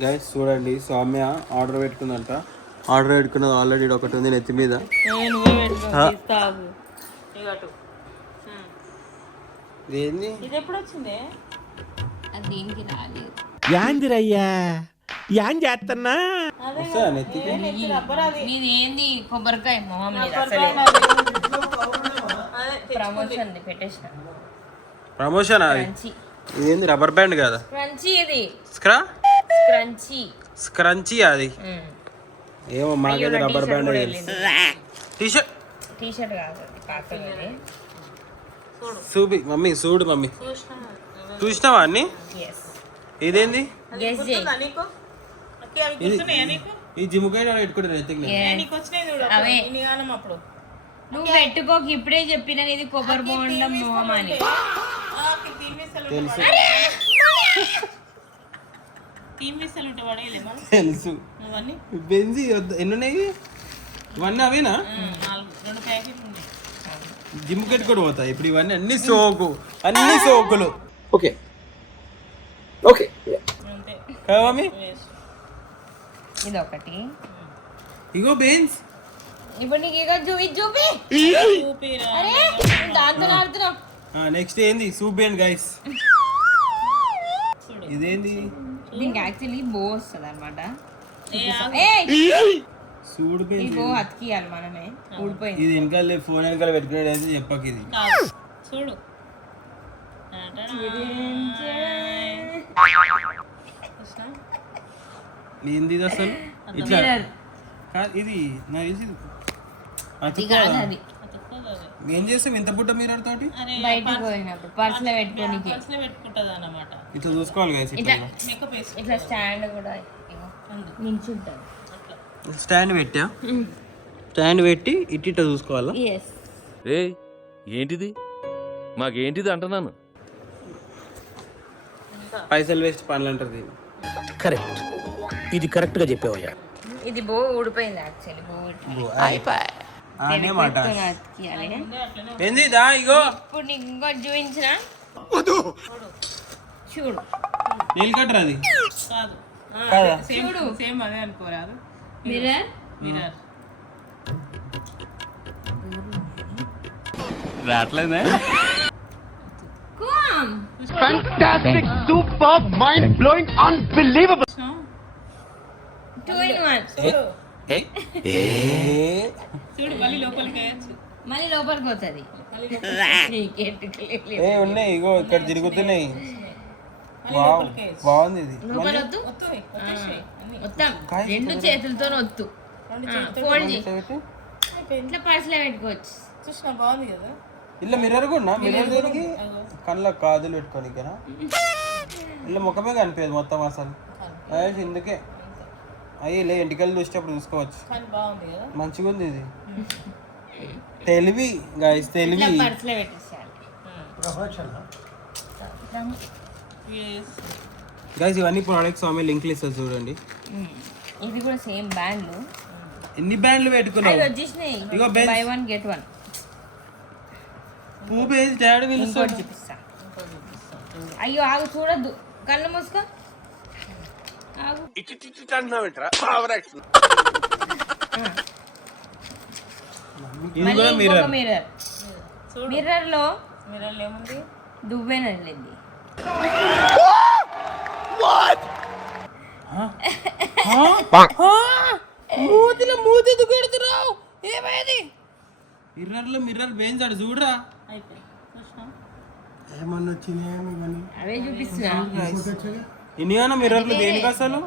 Guys చూడండి, Soumya order పెట్టుకుందంట. Order పెట్టుకున్నది already ఒకటి ఉంది నెత్తి మీద. ఏంది ఇది ఎప్పుడు వచ్చింది? దీనికి రాలేదు. యాందిరయ్యా యాన్ చేస్తున్నా వస్తుందా నెత్తికి? నీది ఏంది కొబ్బరికాయ మొహం ప్రమోషన్ పెట్టేసిన. ప్రమోషన్ అది. ఇదేంది రబ్బర్ బ్యాండ్ కదా? క్రంచీ ఇది క్రంచీ స్క్రంచీ అది. ఏమో మాకైతే రబ్బర్ బ్యాండ్. టీషర్ట్ కాదు కాకపోతే చూపి మమ్మీ, చూడు మమ్మీ. చూసినావా అన్ని? ఇదేంది? ఈ జిమ్కాయ పెట్టుకుంటారు నెత్తికి. అవే నువ్వు పెట్టుకోక ఇప్పుడే చెప్పిన ఇది కొబ్బరి బోండం మొహం అని తెలుసు తెలుసు. బెంజి ఎన్ని ఉన్నాయి? ఇవన్నీ అవేనా? జిమ్ కూడా పోతాయి ఇప్పుడు ఇవన్నీ. అన్ని సోకులు. Okay okay mummy. ఇది ఒకటి. ఇగో బెన్స్. ఇప్పుడు నీకు ఇక చూపి. అరే దాంతో ఆడుతున్నావు. నెక్స్ట్ ఏంది? సూప్ బెండ్ గైస్. ఇదేంది? దీనికి యాక్చువల్లీ బో వస్తుంది అనమాట. సూడు ఈ బో అతికియాలి మనమే. ఊడిపోయింది. ఇది వెనకాల ఫోన్ వెనకాల పెట్టుకునేది చెప్పక. ఇది చూడు ఏంది ఇది అసలు? ఇట్లా ఇది నాకు తెలిసి ఏం చేస్తాం ఇంత పుట్ట మీరు తోటి బయటకు పోయినప్పుడు పర్స్ లో పెట్టుకోనికి ఇట్లా చూసుకోవాలి గైస్. ఇట్లా స్టాండ్ కూడా నించుంటారు. స్టాండ్ పెట్టి ఇట్ట చూసుకోవాలా? ఏంటిది మాకేంటిది అంటున్నాను. పైసలు వేస్ట్ పనులు అంటారు. కరెక్ట్, ఇది కరెక్ట్ గా చెప్పావయ్యా. ఇది బో ఊడిపోయింది యాక్చువల్లీ. బో ఏంది దా? ఇగో ఇప్పుడు నీకు ఇంకోటి చూపించిన చూడు. నీళ్ళు కట్టరు అది కాదు. సేమ్ అదే అనుకోరాదు. Mirror రావట్లేదే. Fantastic, superb, mind-blowing, unbelievable. 2 in 1. చూడు మళ్ళీ లోపలికి వేయచ్చు. మళ్ళీ లోపలికి పోతుంది. ఉన్నాయి ఇగో ఇక్కడ తిరుగుతున్నాయి. బాగుంది ఇది. లోపల వద్దు మొత్తం 2 చేతులతో వద్దు. ఫోల్డ్ చేయి. ఇట్లా పర్సులో పెట్టుకోవచ్చు. చూసినా బాగుంది కదా. ఇలా మిర్రర్ కూడా మిర్రర్ దేనికి? కళ్ళకు కాదులు పెట్టుకోని కదా. ఇలా ముఖమే కనిపించదు మొత్తం అసలు. ఇందుకే అయ్యే ఇంటికెళ్ళి చూసేటప్పుడు చూసుకోవచ్చు. మంచిగా ఉంది ఇది. తెలివి గైస్, తెలివి. పర్సులో పెట్టేసారు గైస్. ఇవన్నీ ప్రొడక్ట్స్ ఆమె లింక్లు ఇస్తారు చూడండి. ఇది కూడా సేమ్ బ్యాండ్లు. ఎన్ని బ్యాండ్లు పెట్టుకున్నావు? ఇగో బై 1 get 1. పూ బేస్ డాడీ పిలుస్తాడు. చూపిస్తా. అయ్యో ఆగు, చూడొద్దు. కళ్ళు మూసుకో. ఆగు. మిర్రర్ లో ఏముంది? దువ్వెన వెళ్ళింది. మూతి కొడుతున్నావు. ఏమైంది? మిర్రర్ బేన్స్ అడు చూడరా. ఏమన్నా వచ్చినాయి అవే చూపిస్తున్నా. ఇనియానా మిర్రర్లు దేనికి అసలు?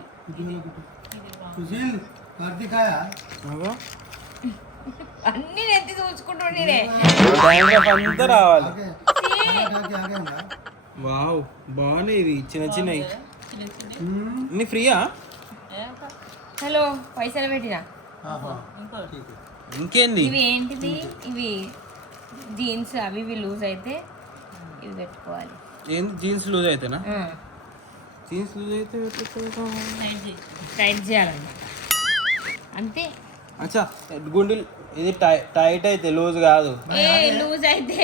అన్ని నెత్తి చూసుకుంటుండే అంతా రావాలి. వావ్ బాగున్నాయి ఇవి చిన్నవి. అన్ని ఫ్రీయా? హలో పైసలు పెట్టినా. ఇంకేంది? ఇవి ఏంటిది? ఇవి జీన్స్. అవి ఇవి లూజ్ అయితే ఇవి పెట్టుకోవాలి. ఏంది జీన్స్ లూజ్ అయితేనా? జీన్స్ లూజ్ అయితే టైట్ చేయాలండి అంతే. అచ్చా గుండెలు ఇది టైట్ అయితే లూజ్ కాదు. లూజ్ అయితే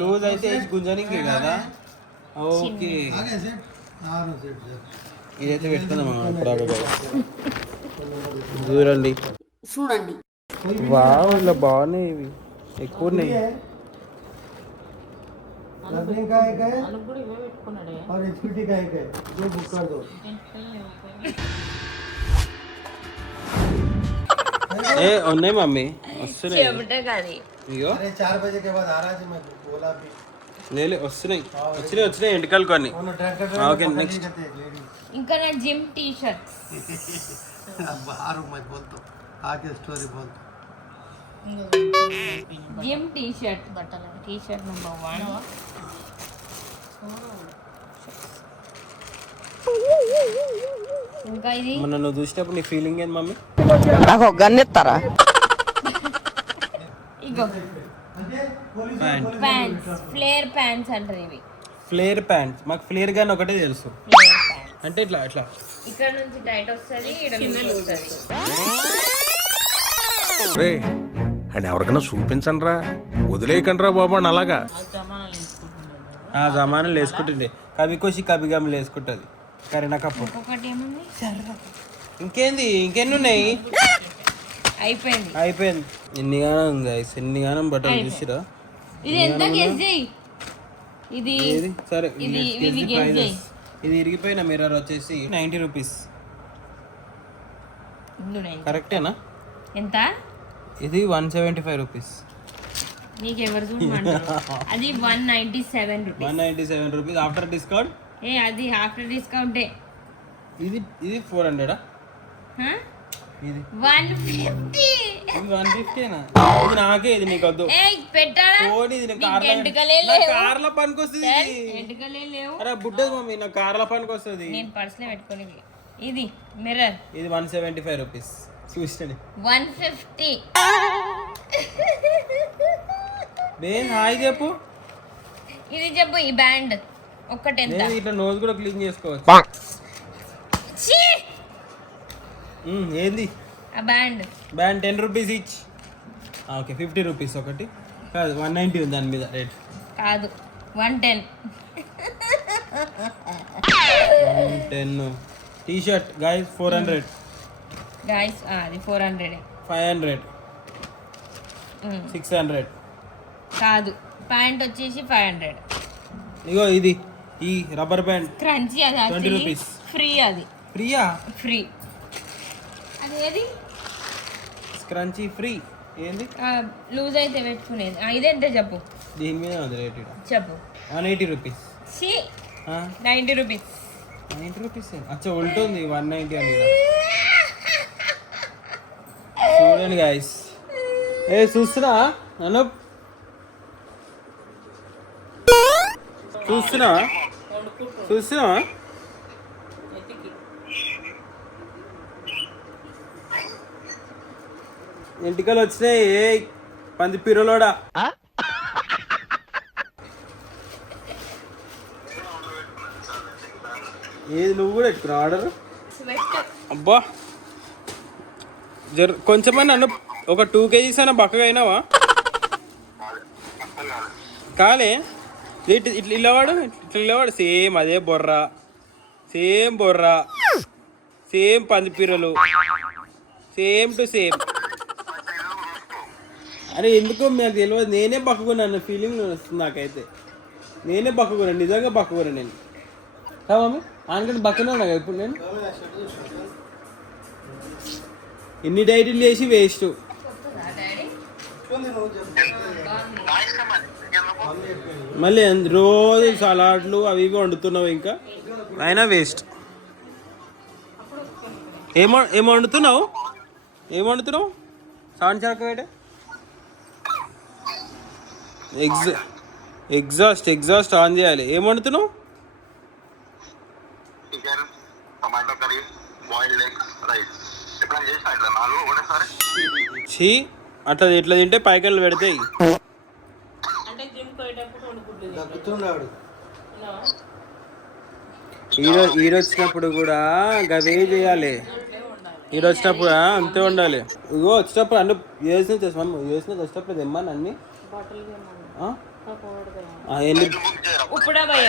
లూజ్ అయితే గుంజనికి కదా. ఓకే ఇదైతే పెట్టుకుందాం ఇప్పుడు చూడండి వావ్ ఇలా బాగున్నాయి ఇవి ఎక్కువ ఉన్నాయి ఏ ఉన్నాయి మమ్మీ వస్తున్నాయి చెమట కాదు ఇగో లేదు వస్తున్నాయి వచ్చినాయి ఎంటికలు కొన్ని ఓకే నెక్స్ట్ ఇంకా నా gym T shirt gym T shirt బట్టలు టీ షర్ట్ నెంబర్ 1 ఇంకా ఇది మొన్న నువ్వు చూసినప్పుడు నీ ఫీలింగ్ ఏంది మమ్మీ నాకు గన్నెత్తారా ఇగో ప్యాంట్స్ ఫ్లేర్ ప్యాంట్స్ అంటారు ఇవి ఫ్లేర్ ప్యాంట్స్ మాకు ఫ్లేర్ గాని ఒకటే తెలుసు ఫ్లేర్ ప్యాంట్స్ అంటే ఇట్లా ఇట్లా ఇక్కడ నుంచి టైట్ వస్తుంది ఇక్కడ నుంచి వస్తుంది అని ఎవరికైనా చూపించండి రా వదిలేయకండి రా బాబు అని అలాగా ఆ జమానాలు వేసుకుంటుండే కవి కోసి కవి గమ్ములు వేసుకుంటుంది కరీనా కపూర్ ఒకటి ఏముంది ఇంకేంది ఇంకెన్ని ఉన్నాయి అయిపోయింది ఎన్నిగానం ఉంది ఎన్నిగానం బట్టలు చూసిరా ఇది ఎంత కేజీ ఇది ఏది సరే ఇది let's guess ఇది the కేజీ prices. ఇది ఇరిగిపోయిన మిర్రర్ వచ్చేసి 90 రూపీస్ కరెక్టేనా ఎంత ఇది 175 రూపీస్ నీకు ఎవరు చూడమంటారు అది 197 రూపీస్ 197 రూపీస్ ఆఫ్టర్ డిస్కౌంట్ ఏ అది ఆఫ్టర్ డిస్కౌంటే ఇది 400 ఇది 150 ఇది 150 ఇది నాకే ఇది నీకు వద్దు ఏ పెట్టాడా పోనీ ఇది నీకు ఎంటుకలే నా లేవు కార్ల పనికి వస్తుంది ఇది. ఎంటుకలే లేవు అరే బుడ్డది మమ్మీ నా కార్ల పనికి వస్తుంది నేను పర్సులో పెట్టుకొని ఇది మిర్రర్ ఇది 175 రూపీస్ చూడండి 150 బేన్ హాయ్ చెప్పు ఇది చెప్పు ఈ బ్యాండ్ ఒక్కటి ఎంత నేను ఇట్లా నోజ్ కూడా క్లీన్ చేసుకోవచ్చు ఛీ! ఏంది ఆ బ్యాండ్ బ్యాండ్ 10 రూపీస్ ఇచ్ ఓకే 50 రూపీస్ ఒకటి కాదు 190 ఉంది దాని మీద రేట్ కాదు 110 10 టీ షర్ట్ గైస్ 400 గైస్ అది 400 500 600 కాదు ప్యాంట్ వచ్చేసి 500 ఇగో ఇది ఈ రబ్బర్ బ్యాండ్ క్రంచీ అది 20 రూపీస్ ఫ్రీ అది ఫ్రీయా ఫ్రీ అది ఏది స్క్రంచీ ఫ్రీ ఏంది లూజ్ అయితే పెట్టుకునేది ఇదెంత చెప్పు దీని మీద ఉంది రేట్ ఇక్కడ చెప్పు 180 రూపీస్ సి 90 రూపీస్ 90 రూపీస్ అచ్చా ఉంటుంది 190 అని ఈడ. చూడండి గాయస్ ఏ చూస్తున్నా నన్ను చూస్తున్నా ఎంటికలు వచ్చినాయి ఏ పంది పిరలోడా ఏది నువ్వు కూడా పెట్టుకున్నావు ఆర్డర్ అబ్బా కొంచెమన్నా నన్ను ఒక 2 kgs అయినా బక్కగా అయినావా కాలే ఇట్లా ఇల్లవాడు సేమ్ అదే బొర్రా సేమ్ పందిపీరలు సేమ్ టు సేమ్ అరే ఎందుకో నాకు తెలియదు నేనే బక్కుకున్నాను ఫీలింగ్ వస్తుంది నాకైతే నేనే బక్కుకున్నాను నిజంగా బక్కుకున్నాను నేను మమ్మీ ఆయనకంటే బక్కనే ఉన్నా కదా ఇప్పుడు నేను ఎన్ని డైట్లు చేసి వేస్ట్ మళ్ళీ రోజు సలాడ్లు అవి ఇవి వండుతున్నావు ఇంకా అయినా వేస్ట్ ఏం వండుతున్నావు సౌండ్ చరకవేట ఎగ్జాస్ట్ ఆన్ చేయాలి ఏం వండుతున్నావు tomato curry boiled eggs rice ఎప్పుడైనా చేసినా ఇట్లా 4 ఒకటేసారి చీ అట్లా ఇట్లా తింటే పైకలు పెడతాయి అంటే జిమ్ పోయేటప్పుడు వండుకుంటుంది ఈరోజు వచ్చినప్పుడు కూడా గవే చేయాలి ఈరోజు వచ్చినప్పుడు అంతే ఉండాలి ఇగో వచ్చేటప్పుడు అన్ని యూఎస్ వచ్చేటప్పుడు తెమ్మని అన్ని ఉప్పుడా భయ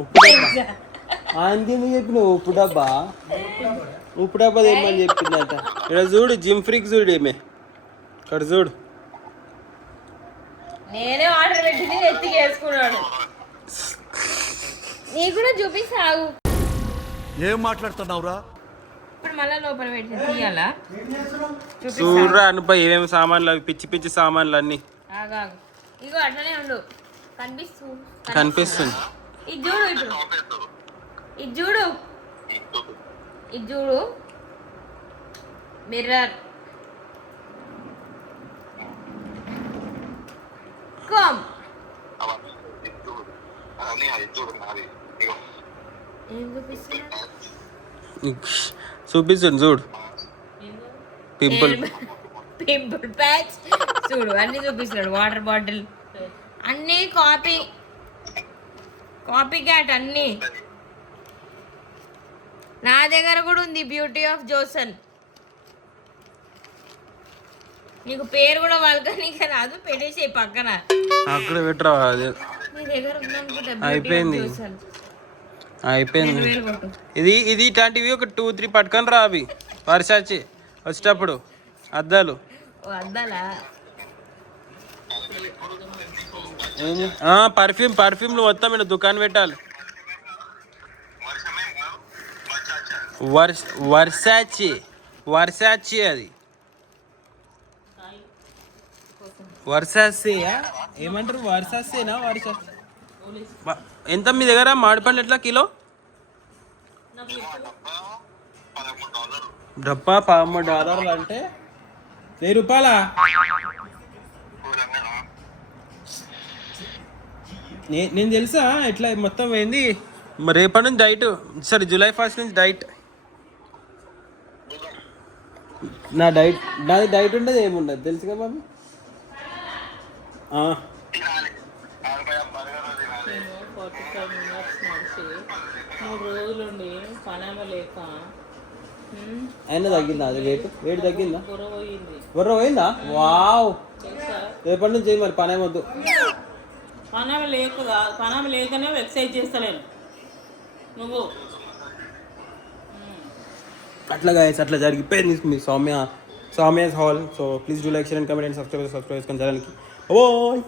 ఉప్పు ఆయనకి ఎందుకు చెప్పినావు ఉప్పు డబ్బా ఏమని చెప్పిందంట. ఇక్కడ చూడు జిమ్ ఫ్రీక్ చూడు ఏమే ఇక్కడ చూడు. నేనే ఆర్డర్ పెట్టింది ఎత్తికి వేసుకున్నాడు. నీ కూడా చూపిస్తాగు. ఏం మాట్లాడుతున్నావురా? ఇప్పుడు మళ్ళీ లోపల పెట్టి తీయాలా? చూడరా అనుపై ఏమేమి సామాన్లు అవి పిచ్చి పిచ్చి సామాన్లు అన్ని. ఆగాగు. ఇగో అట్లనే ఉండు. కనిపిస్తుంది. ఇది చూడు ఇప్పుడు. ఇది చూడు. ఇది చూడు. మిర్రర్. కమ్. ఏం చూపిస్తున్నా? చూపిస్తుంది చూడు. పింపుల్ ప్యాచ్ చూడు అన్ని చూపిస్తున్నాడు. వాటర్ బాటిల్ అన్నీ కాపీ క్యాట్ అన్నీ. నా దగ్గర కూడా ఉంది బ్యూటీ ఆఫ్ జోసన్. నీకు పేరు కూడా వాళ్ళకి రాదు, పెట్టేసి పక్కన అక్కడ పెట్టరా. నీ దగ్గర ఉందనుకుంటా. అయిపోయింది అయిపోయింది. ఇది ఇట్లాంటివి ఒక 2-3 పట్టుకొని రా. అవి వర్షాచి వచ్చేటప్పుడు అద్దాలు. అద్దాలా? పర్ఫ్యూమ్లు మొత్తం ఇక్కడ దుకాణం పెట్టాలి. వర్షాచి అది వర్షాసేయా ఏమంటారు? వర్షాసేనా ఎంత మీ దగ్గర మామిడిపండ్లు ఎట్లా కిలో? డబ్బా $13 అంటే $1000. నేను తెలుసా ఎట్లా మొత్తం పోయింది. మరి రేపటి నుంచి డైట్, సరే జూలై 1 నుంచి డైట్. నాది డైట్ ఉండదు ఏముండదు తెలుసుగా బాబు. 45 minutes నడిచి 3 రోజులుండి పనేమ లేక అయినా తగ్గిందా? అది వెయిట్ తగ్గిందా? బుర్ర పోయిందా? వావ్. రేపటి నుంచి మరి పనేమొద్దు. పనేమ లేకనే ఎక్సర్సైజ్ చేస్తలేను నువ్వు. అట్లా జరిగిపోయింది మీ Soumya's hall. So please do like, share and comment and subscribe ఛానల్కి. ఓ